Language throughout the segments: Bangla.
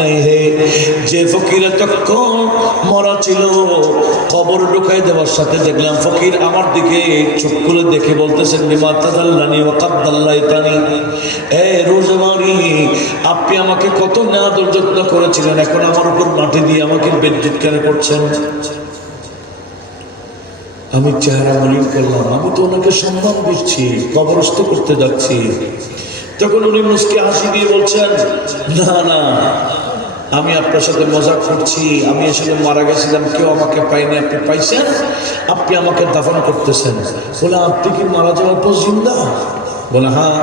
নাই হে যে ফকির তখন মরা ছিল কবর ঢুকাই দেওয়ার সাথে দেখলাম ফকির আমার দিকে চোখ খুলে দেখে বলতেছেন বিমা তাদাল্লানি ওয়া কাদ্দাল্লাইতানি, এ রোজমারি আপনি আমাকে কত আদর যত্ন করেছিলেন, এখন আমার উপর মাটি দিয়ে আমাকে বিদ্যুৎ কেন করছেন? আমি চেহারা মলিন করলাম, আমি তো ওনাকে সম্মান দিচ্ছি, কবরস্থ করতে যাচ্ছি। তখন উনি মুস্কি হাসি দিয়ে বলছেন, না না, আমি আপনার সাথে মজাক করছি, আমি আসলে মারা গেছিলাম, কেউ আমাকে পাইনি, আপনি পাইছেন, আপনি আমাকে দাফন করতেছেন। বলে আপনি কি মারা যাওয়ার পর জিন্দা? বলে হ্যাঁ,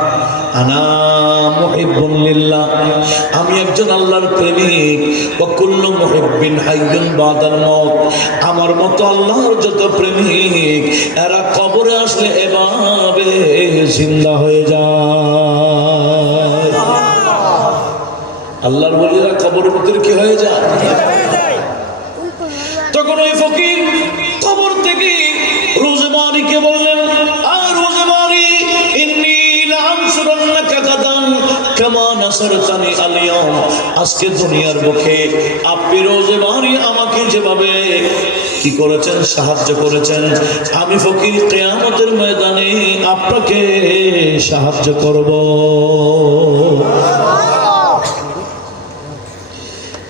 আনা মুহিব্বুন লিল্লাহ, আমি একজন আল্লাহর প্রেমিক। ওয়া কুল্লু মুহিব্বিন হাইয়ুন বাদাল মাউত, আমার মতো আল্লাহর যত প্রেমিক এরা কবরে আসলে এভাবে জিন্দা হয়ে যায়। আল্লাহর ওলিরা কবরের ভিতরে কি হয়ে যায়? তখন ওই ফকির কবর থেকে রোজমারিকে বললেন, আর রোজমারি ইন্নী লাআনসুরান্নাকা গাদান কামা নাসারতানি আল-ইয়াওম, আজকে দুনিয়ার বুকে আপনি রোজমারি আমাকে যেভাবে কি করেছেন, সাহায্য করেছেন, আমি ফকির কিয়ামতের ময়দানে আপনাকে সাহায্য করব।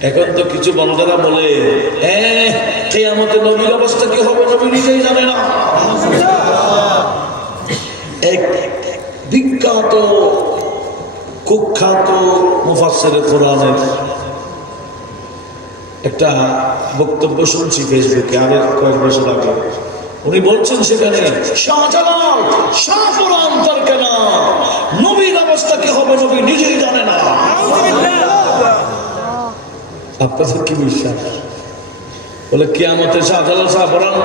এখন তো কিছু বন্ধুরা বলে, কিয়ামতে নবীর অবস্থা কি হবে নবী নিজেই জানে না। এক বিখ্যাত কুখ্যাত মুফাসসিরে কোরআনের একটা বক্তব্য শুনছি ফেসবুকে আগে কয়েক বছর আগে। উনি বলছেন সেখানে শাহজালাল শাহপুরান তার কেনা নবীর অবস্থা কি হবে নবী নিজেই জানে না। আপনাদের কি বিশ্বাস? বলে কিয়ামতে শাহজালাল শাহপুরান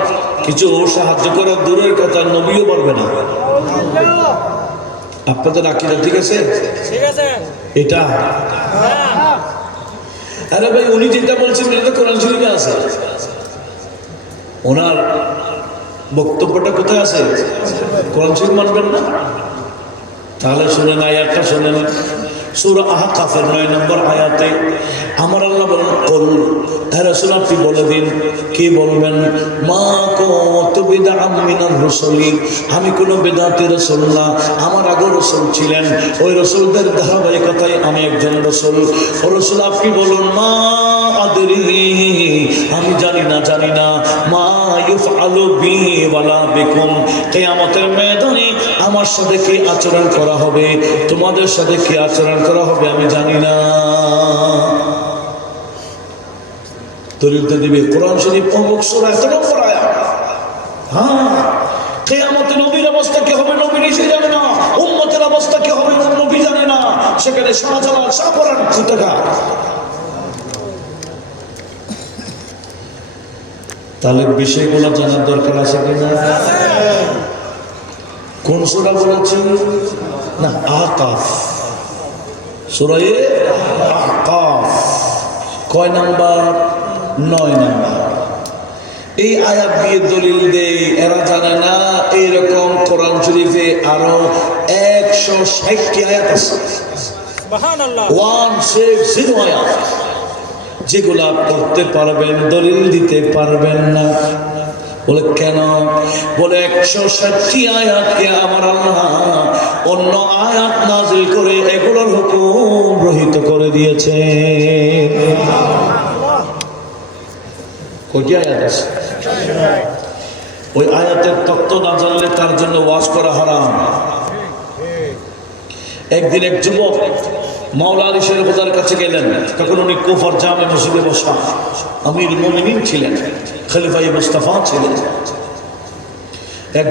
কিছু সাহায্য করার দূরের কথা, নবীও পারবে না। আপনাদের আকীদা ঠিক আছে? এটা আরে ভাই, উনি যেটা বলছেন এটা তো কোরআন শরীফে আছে। ওনার বক্তব্যটা কোথায় আছে? কোরআন শরীফ মানবেন না? তাহলে শুনেন, আয়াতটা শুনেন। সূরা আহকাফের 9 নম্বর আয়াতে আমার আল্লাহ বলেন, কুল, হে রাসূল আপনি বলে দিন। কি বলবেন? মা কুনতু বিদআম মিনার রাসূলি, আমি কোন বিদআতি রাসূল না, আমার আগে রাসূল ছিলেন, ওই রাসূলদের ধারাবাহিকতায় আমি একজন রাসূল। ও রাসূল আপনি বলুন, মা আদরি, আমি জানি না মা ইউফআলু বি ওয়ালা বিকুম, কিয়ামতের ময়দানে আমার সাথে কি আচরণ করা হবে, তোমাদের সাথে কি আচরণ করা হবে আমি জানি না। দলিলটা দিবে কোরআন শরীফ অমুক সূরা 1 নম্বর আয়াত। হ্যাঁ, কিয়ামতে নবীর অবস্থা কি হবে নবী নিজে জানে না, উম্মতের অবস্থা কি হবে নবী জানে না। সেখানে শাহজালাল শাহপুরান কোথাকার? তাহলে বিষয়গুলো জানার দরকার আছে কিনা? কোন সূরা বলেছি না? আহকাফ, সূরা আহকাফ কয় নাম্বার? 9 নাম্বার। এই আয়াত দিয়ে দলিল দেই, এরা জানে না এইরকম কোরআন শরীফে আরো 160টি আয়াত আছে, সুবহানাল্লাহ, 160 আয়াত, যেগুলা পড়তে পারবেন, দলিল দিতে পারবেন না। বলে কেন? বলে 160টি আয়াতকে আমার আল্লাহ অন্য আয়াত নাযিল করে এগুলোর হুকুম রহিত করে দিয়েছে। কয়টি আয়াত আছে? ওই আয়াতের তত্ত্ব না জানলে তার জন্য ওয়াজ করা হারাম। একদিন এক যুবক মাওলা আলী শের খোদার কাছে গেলেন, তখন উনি কুফার জামে মসজিদে বসা আমির মুমিনিন ছিলেন, খলিফায়ে মুস্তাফা ছিলেন। এক